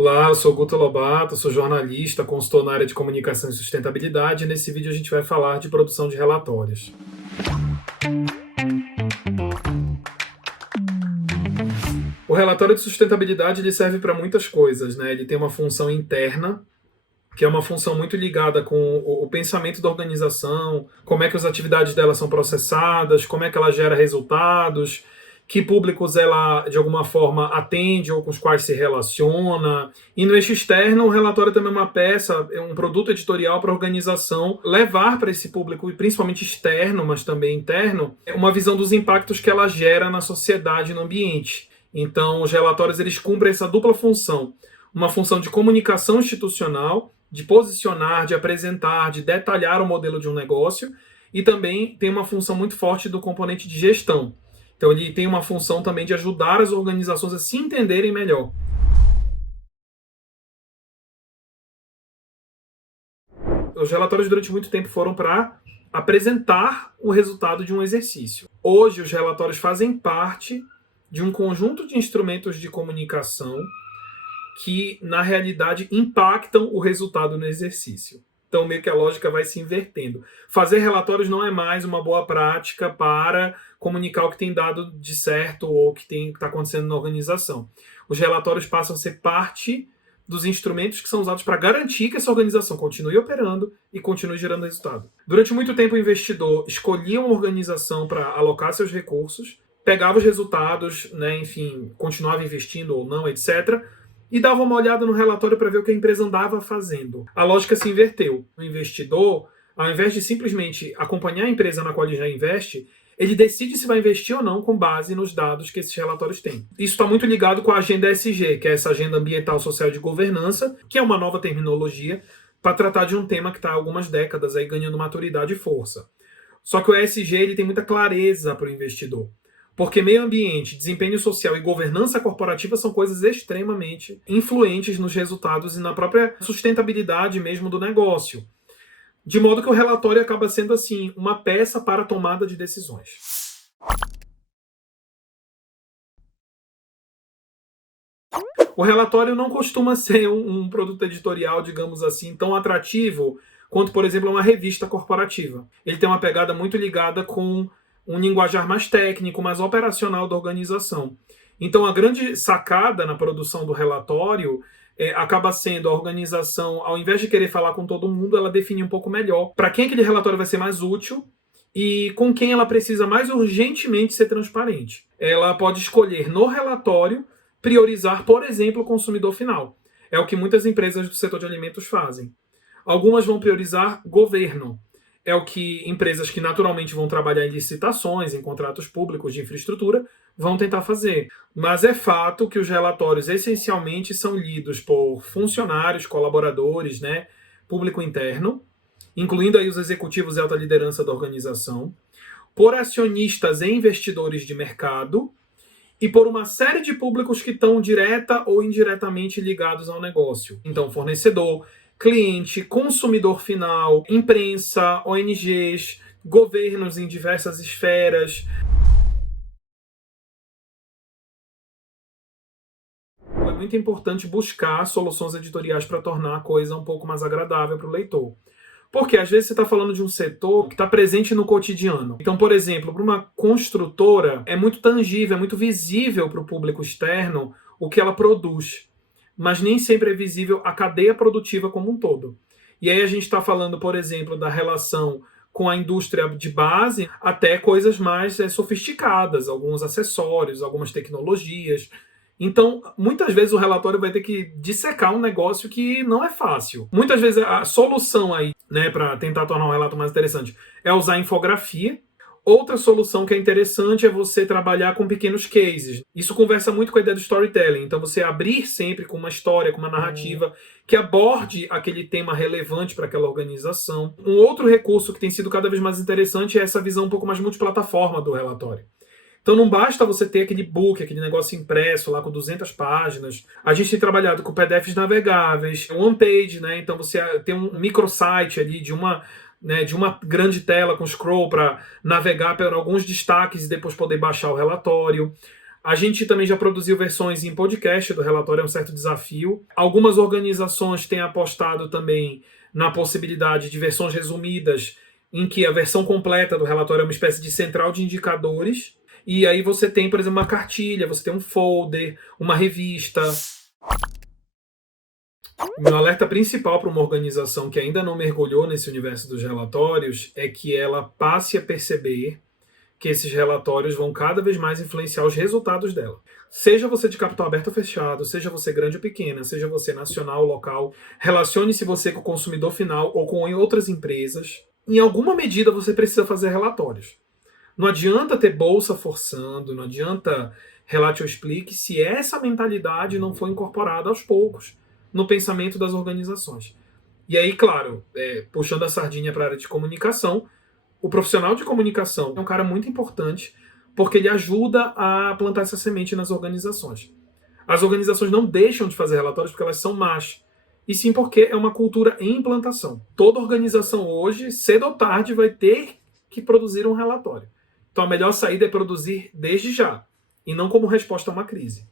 Olá, eu sou Guto Lobato, sou jornalista, consultor na área de comunicação e sustentabilidade, e nesse vídeo a gente vai falar de produção de relatórios. O relatório de sustentabilidade ele serve para muitas coisas, né? Ele tem uma função interna, que é uma função muito ligada com o pensamento da organização, como é que as atividades dela são processadas, como é que ela gera resultados, que públicos ela, de alguma forma, atende ou com os quais se relaciona. E no eixo externo, o relatório também é uma peça, é um produto editorial para a organização levar para esse público, e principalmente externo, mas também interno, uma visão dos impactos que ela gera na sociedade e no ambiente. Então, os relatórios eles cumprem essa dupla função. Uma função de comunicação institucional, de posicionar, de apresentar, de detalhar o modelo de um negócio, e também tem uma função muito forte do componente de gestão. Então ele tem uma função também de ajudar as organizações a se entenderem melhor. Os relatórios durante muito tempo foram para apresentar o resultado de um exercício. Hoje os relatórios fazem parte de um conjunto de instrumentos de comunicação que, na realidade, impactam o resultado no exercício. Então, meio que a lógica vai se invertendo. Fazer relatórios não é mais uma boa prática para comunicar o que tem dado de certo ou o que está acontecendo na organização. Os relatórios passam a ser parte dos instrumentos que são usados para garantir que essa organização continue operando e continue gerando resultado. Durante muito tempo, o investidor escolhia uma organização para alocar seus recursos, pegava os resultados, né, enfim, continuava investindo ou não, etc., e dava uma olhada no relatório para ver o que a empresa andava fazendo. A lógica se inverteu. O investidor, ao invés de simplesmente acompanhar a empresa na qual ele já investe, ele decide se vai investir ou não com base nos dados que esses relatórios têm. Isso está muito ligado com a agenda ESG, que é essa agenda ambiental, social e de governança, que é uma nova terminologia para tratar de um tema que está há algumas décadas aí ganhando maturidade e força. Só que o ESG ele tem muita clareza para o investidor. Porque meio ambiente, desempenho social e governança corporativa são coisas extremamente influentes nos resultados e na própria sustentabilidade mesmo do negócio. De modo que o relatório acaba sendo, assim, uma peça para a tomada de decisões. O relatório não costuma ser um produto editorial, digamos assim, tão atrativo quanto, por exemplo, uma revista corporativa. Ele tem uma pegada muito ligada com um linguajar mais técnico, mais operacional da organização. Então, a grande sacada na produção do relatório acaba sendo a organização, ao invés de querer falar com todo mundo, ela define um pouco melhor para quem aquele relatório vai ser mais útil e com quem ela precisa mais urgentemente ser transparente. Ela pode escolher no relatório priorizar, por exemplo, o consumidor final. É o que muitas empresas do setor de alimentos fazem. Algumas vão priorizar governo. É o que empresas que naturalmente vão trabalhar em licitações, em contratos públicos de infraestrutura, vão tentar fazer. Mas é fato que os relatórios essencialmente são lidos por funcionários, colaboradores, né, público interno, incluindo aí os executivos e alta liderança da organização, por acionistas e investidores de mercado e por uma série de públicos que estão direta ou indiretamente ligados ao negócio. Então, fornecedor, cliente, consumidor final, imprensa, ONGs, governos em diversas esferas. É muito importante buscar soluções editoriais para tornar a coisa um pouco mais agradável para o leitor. Porque às vezes você está falando de um setor que está presente no cotidiano. Então, por exemplo, para uma construtora, é muito tangível, é muito visível para o público externo o que ela produz. Mas nem sempre é visível a cadeia produtiva como um todo. E aí a gente está falando, por exemplo, da relação com a indústria de base até coisas mais sofisticadas, alguns acessórios, algumas tecnologias. Então, muitas vezes o relatório vai ter que dissecar um negócio que não é fácil. Muitas vezes a solução aí, né, para tentar tornar um relato mais interessante, é usar infografia. Outra solução que é interessante é você trabalhar com pequenos cases. Isso conversa muito com a ideia do storytelling. Então, você abrir sempre com uma história, com uma narrativa que aborde aquele tema relevante para aquela organização. Um outro recurso que tem sido cada vez mais interessante é essa visão um pouco mais multiplataforma do relatório. Então não basta você ter aquele book, aquele negócio impresso lá com 200 páginas. A gente tem trabalhado com PDFs navegáveis, one page, né? Então você tem um microsite ali de uma grande tela com scroll para navegar por alguns destaques e depois poder baixar o relatório. A gente também já produziu versões em podcast do relatório, é um certo desafio. Algumas organizações têm apostado também na possibilidade de versões resumidas, em que a versão completa do relatório é uma espécie de central de indicadores. E aí você tem, por exemplo, uma cartilha, você tem um folder, uma revista. Meu alerta principal para uma organização que ainda não mergulhou nesse universo dos relatórios é que ela passe a perceber que esses relatórios vão cada vez mais influenciar os resultados dela. Seja você de capital aberto ou fechado, seja você grande ou pequena, seja você nacional ou local, relacione-se você com o consumidor final ou com outras empresas. Em alguma medida você precisa fazer relatórios. Não adianta ter bolsa forçando, não adianta relate ou explique se essa mentalidade não for incorporada aos poucos no pensamento das organizações. E aí, claro, puxando a sardinha para a área de comunicação, o profissional de comunicação é um cara muito importante porque ele ajuda a plantar essa semente nas organizações. As organizações não deixam de fazer relatórios porque elas são más, e sim porque é uma cultura em implantação. Toda organização hoje, cedo ou tarde, vai ter que produzir um relatório. Então a melhor saída é produzir desde já, e não como resposta a uma crise.